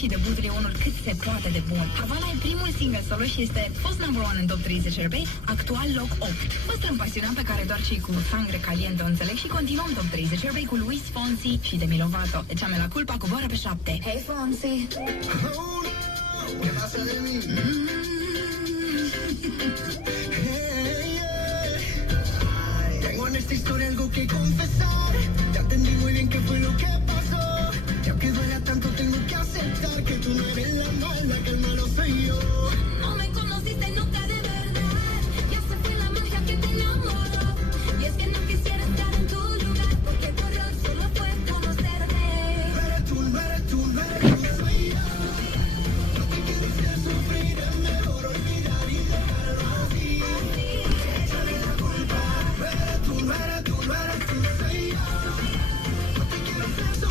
Și debutul e unul cât se poate de bun. Havana e primul single solo și este fost number 1 în top 30 RB, actual loc 8. Păstrăm pasiunea pe care doar cei cu sangre caliente o înțeleg și continuăm top 30 RB cu Luis Fonsi și Demi Lovato. Deci am la culpa coboară pe 7. Hey Fonsi. Tengo en esta historia algo que confesar. Ya entendí muy bien qué fue lo que pasó. Ya que duele tanto tengo que aceptar que tú no eres la mala, que el malo soy yo. No me conociste nunca de verdad. Ya se fue la magia que te enamoró. Y es que no quisiera estar en tu lugar, porque tu error solo fue conocerte. No eres tú, no eres tú, no eres tú, soy yo. No te quiero hacer sufrir, es mejor olvidar y dejarlo así. Échale la culpa. No eres tú, no eres tú, no eres tú, soy yo. No te quiero hacer sufrir.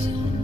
corazón.